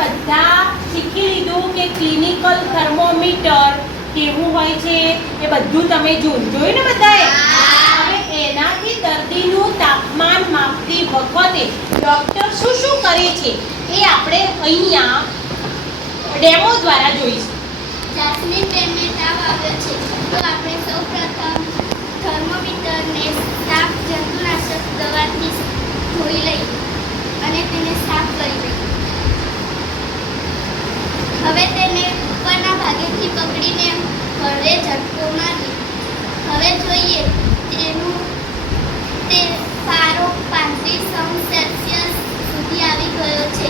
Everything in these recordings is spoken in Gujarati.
બધા શીખી લીધું કે ક્લિનિકલ થર્મોમીટર કેવું હોય છે એ બધું તમે જોયું ને બધાએ. હવે એનાથી દર્દીનું તાપમાન માપતી વખતે ડોક્ટર શું કરે છે એ આપણે અહીંયા ડેમો દ્વારા જોઈશું. જાસ્મીન બેનને તાવ આવ્યો છે તો આપણે સૌપ્રથમ થર્મોમીટરને સાફ જંતુનાશક દવાથી ધોઈ લઈએ અને તેને સાફ કરી લઈએ. હવે તેને ઉપરના ભાગેથી પકડીને હળવે ઝટકો મારીએ. હવે જોઈએ તે પારો 35°C સુધી આવી ગયો છે.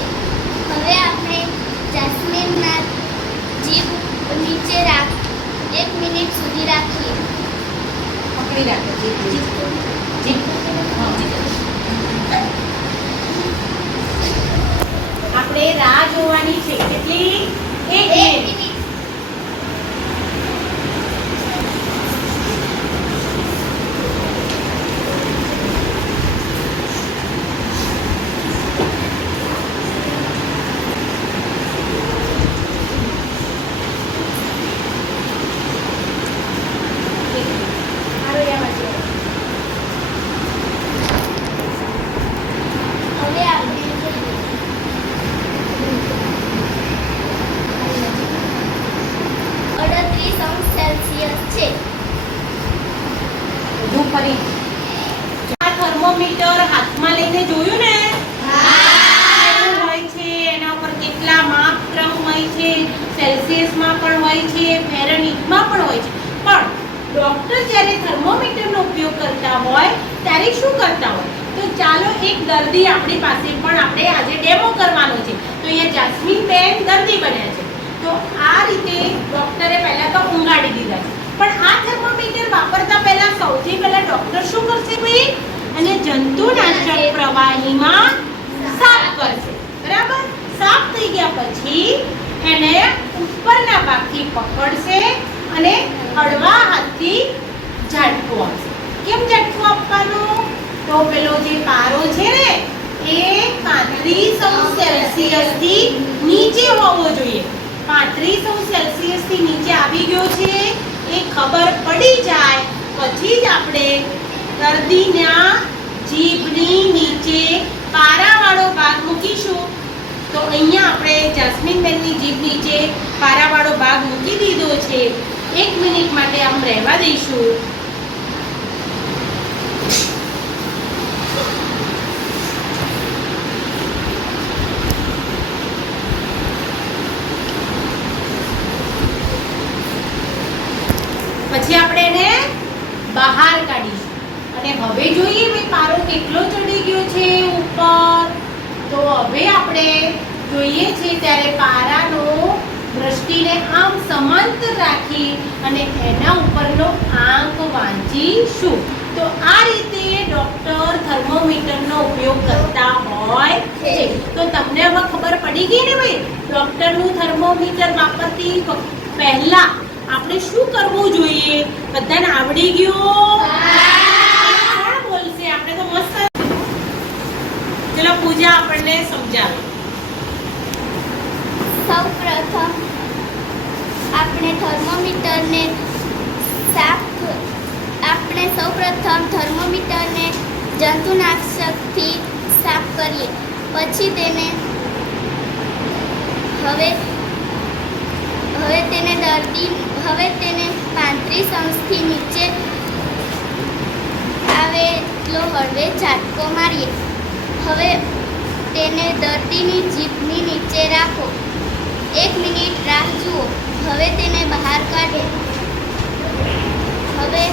હવે આપણે જાસ્મીનના જીભ નીચે 1 મિનિટ સુધી રાખીએ. પકડી રાખો આપણે રાહ જોવાની છે. કેટલી? 1 મિનિટ. હવે આપણે 38°C છે. વધુ ફરી આ થર્મોમીટર હાથમાં લઈને જોયું ને? કેવું હોય છે, એના ઉપર કેટલા માપક્રમ હોય છે, સેલ્સિયસમાં પણ હોય છે, ફેરનહીટમાં પણ હોય છે. પણ ડોક્ટર જ્યારે થર્મોમીટરનો ઉપયોગ કરતા હોય ત્યારે શું કરતા હોય? તો ચાલો એક દર્દી આપણી પાસે પણ આપણે આજે ડેમો કરવાનો છે. તો અહીંયા જાસ્મીન બેન દર્દી બન્યા છે. તો આ રીતે ડોક્ટરે પહેલા તો ઊંઘાડી દીધા છે. પણ આ થર્મોમીટર વાપરતા પહેલા સૌથી પહેલા ડોક્ટર શું કરશે ભાઈ? અને જંતુનાશક પ્રવાહીમાં સાફ કરશે. બરાબર? સાફ થઈ ગયા પછી એને ઉપરના ભાગથી પકડશે અને હળવા હાથથી ઝાટકો આપશે. કેમ ઝાટકો આપવાનો? તો પેલો જે પારો છે ને એ 35°C થી નીચે હોવો જોઈએ. 35°C થી નીચે આવી ગયો છે એ ખબર પડી જાય પછી જ આપણે દર્દીના જીભની નીચે પારાવાળો ભાગ મૂકીશું. તો અહીંયા આપણે જાસ્મીન બેનની જીભ નીચે પારાવાળો ભાગ મૂકી દીધો છે. 1 મિનિટ માટે આમ રહેવા દઈશું. પછી આપણે એને બહાર કાઢીશું અને હવે જોઈએ ભાઈ પારો કેટલો ચડી ગયો છે ઉપર. તો હવે આપણે જોઈએ છે ત્યારે પારાનો દ્રષ્ટિને આમ સમાંતર રાખી અને એના ઉપરનો આંક વાંચીશું. તો આ રીતે ડોક્ટર થર્મોમીટરનો ઉપયોગ કરતા હોય છે. તો તમને હવે ખબર પડી ગઈ ને ભાઈ ડોક્ટરનું થર્મોમીટર વાપરતી પહેલા આપણે શું કરવું જોઈએ? બધાને આવડી ગયું? કોણ બોલશે? આપણે તો મસ્ત. ચલો પૂજા આપણને સમજાવે. સૌપ્રથમ આપણે થર્મોમીટરને જંતુનાશકથી સાફ કરીએ. પછી તેને હવે તેને 35°થી નીચે આવે એટલો હળવે ઝાટકો મારીએ. હવે તેને દર્દીની જીભની નીચે રાખો. 1 મિનિટ રાહ જુઓ. હવે તેને બહાર કાઢે. હવે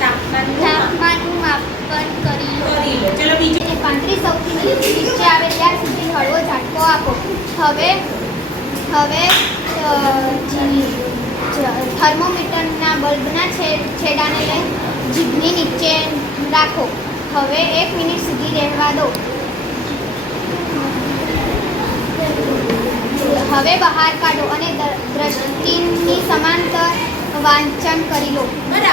તાપમાનનું માપન કરી લો. ચલો બીજું 35°થી નીચે આવે ત્યાં સુધી હળવો ઝાટકો આપો. હવે થર્મોમીટરના બલ્બના છેડાને લઈ જીભની નીચે રાખો. હવે 1 મિનિટ સુધી રહેવા દો. હવે બહાર કાઢો અને દ્રષ્ટિની સમાંતર વાંચન કરી લો. બરાબર.